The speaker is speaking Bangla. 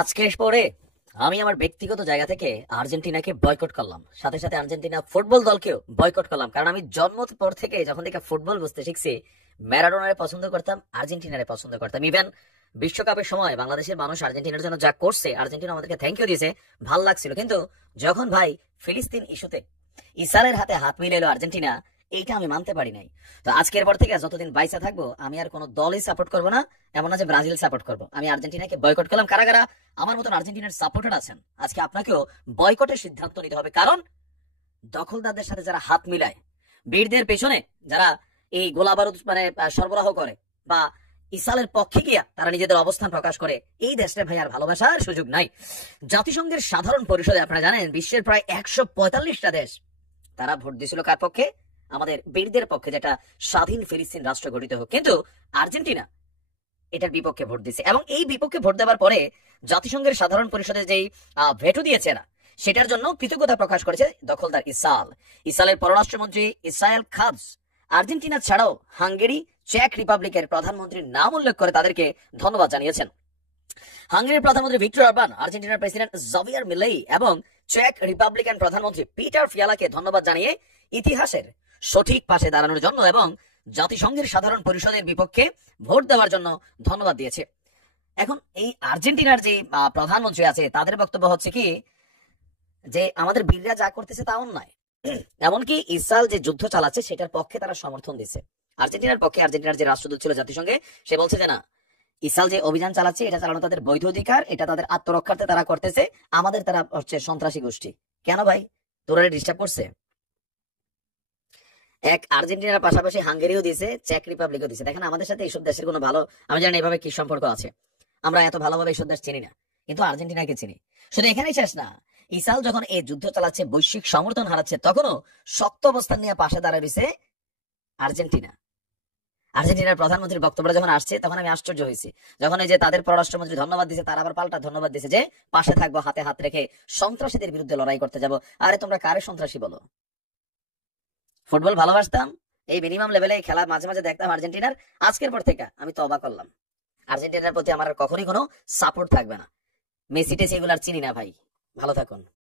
আজকের পরে আমি আমার ব্যক্তিগত জায়গা থেকে আর্জেন্টিনাকে বয়কট করলাম, সাথে সাথে আর্জেন্টিনা ফুটবল দলকেও বয়কট করলাম। কারণ আমি জন্ম পর থেকে যখন থেকে ফুটবল বুঝতে শিখছি, ম্যারাডোনারে পছন্দ করতাম, আর্জেন্টিনারে পছন্দ করতাম। ইভেন বিশ্বকাপের সময় বাংলাদেশের মানুষ আর্জেন্টিনার জন্য যা করছে, আর্জেন্টিনা আমাদেরকে থ্যাংক ইউ দিয়েছে, ভাল লাগছিল। কিন্তু যখন ভাই ফিলিস্তিন ইস্যুতে ইসরায়েলের হাতে হাত মিলে এলো আর্জেন্টিনা, এইটা আমি মানতে পারি নাই। তো আজকের পর থেকে যতদিন বাইসা থাকবো আমি আর কোনো দলই সাপোর্ট করবো না। এমন না যে ব্রাজিল সাপোর্ট করবো, আমি আর্জেন্টিনাকে বয়কট করলাম। কারা কারা আমার মতন আর্জেন্টিনার সাপোর্টার আছেন, আজকে আপনাকেও বয়কটের সিদ্ধান্ত নিতে হবে। কারণ দখলদারদের সাথে যারা হাত মিলায়, বীরদের পেছনে যারা এই গোলা বারুদ সরবরাহ করে, বা ইসরায়েলের পক্ষে গিয়া তারা নিজেদের অবস্থান প্রকাশ করে, এই দেশটা ভাই আর ভালোবাসার সুযোগ নাই। জাতিসংঘের সাধারণ পরিষদে আপনারা জানেন বিশ্বের প্রায় 145টা দেশ তারা ভোট দিয়েছিল কার পক্ষে? আমাদের বীরদের পক্ষে, যেটা স্বাধীন ফিলিস্তিন রাষ্ট্র গঠিত হোক। কিন্তু আর্জেন্টিনা এটার বিপক্ষে ভোট দিয়েছে, এবং এই বিপক্ষে ভোট দেওয়ার পরে জাতিসংঘের সাধারণ পরিষদে যেই ভেটো দিয়েছে এরা, সেটার জন্য কৃতজ্ঞতা প্রকাশ করেছে দখলদার ইসরায়েলের পররাষ্ট্রমন্ত্রী ইসরায়েল খাবস আর্জেন্টিনা ছাড়াও হাঙ্গেরি, চেক রিপাবলিকের প্রধানমন্ত্রীর নাম উল্লেখ করে তাদেরকে ধন্যবাদ জানিয়েছেন। হাঙ্গেরির প্রধানমন্ত্রী ভিক্টর অরবান, আর্জেন্টিনার প্রেসিডেন্ট জাভিয়ার মিলেই এবং চেক রিপাবলিকান প্রধানমন্ত্রী পিটার ফিয়ালাকে ধন্যবাদ জানিয়ে ইতিহাসের সঠিক পাশে দাঁড়ানোর জন্য এবং জাতিসংঘের সাধারণ পরিষদের বিপক্ষে ভোট দেওয়ার জন্য ধন্যবাদ দিয়েছে। এখন এই আর্জেন্টিনার যে প্রধানমন্ত্রী আছে, তাদের বক্তব্য হচ্ছে কি যে আমাদের বীররা যা করতেছে তা অন্যায়। এমনকি ইসরায়েল যে যুদ্ধ চালাচ্ছে সেটার পক্ষে তারা সমর্থন দিচ্ছে। আর্জেন্টিনার পক্ষে আর্জেন্টিনার যে রাষ্ট্রদূত ছিল জাতিসংঘে, সে বলছে যে না, ইসরায়েল যে অভিযান চালাচ্ছে এটা চালানো তাদের বৈধ অধিকার, এটা তাদের আত্মরক্ষার্থে তারা করতেছে, আমাদের তারা হচ্ছে সন্ত্রাসী গোষ্ঠী। কেন ভাই, তোরা ডিস্টার্ব করছে? এক আর্জেন্টিনার পাশাপাশি হাঙ্গেরিও দিছে, চেক রিপাবলিকও দিছে। দেখেন আমাদের সাথে এইসব দেশের কোনো ভালো, আমি জানি এভাবে কি সম্পর্ক আছে, আমরা এত ভালোভাবে এইসব দেশ চিনি না, কিন্তু আর্জেন্টিনাকে চিনি। শুধু এখানেই শেষ না, ইসরায়েল যখন এই যুদ্ধ চালাচ্ছে, বৈশ্বিক সমর্থন হারাচ্ছে, তখনও শক্ত অবস্থান নিয়ে পাশে দাঁড়ায় রয়েছে আর্জেন্টিনা। আর্জেন্টিনার প্রধানমন্ত্রীর বক্তব্যটা যখন আসছে, তখন আমি আশ্চর্য হয়েছি। যখন এই যে তাদের পররাষ্ট্রমন্ত্রী ধন্যবাদ দিছে, তারা আবার পাল্টা ধন্যবাদ দিছে যে পাশে থাকবো, হাতে হাত রেখে সন্ত্রাসীদের বিরুদ্ধে লড়াই করতে যাব। আরে তোমরা কারে সন্ত্রাসী বলো? ফুটবল ভালোবাসতাম, এই মিনিমাম লেভেলে খেলা মাঝে মাঝে দেখতাম আর্জেন্টিনার, আজকের পর থেকে আমি তওবা করলাম, আর্জেন্টিনার প্রতি আমার আর কখনোই কোনো সাপোর্ট থাকবে না। মেসি টেসি এগুলো আর চিনি না ভাই। ভালো থাকুন।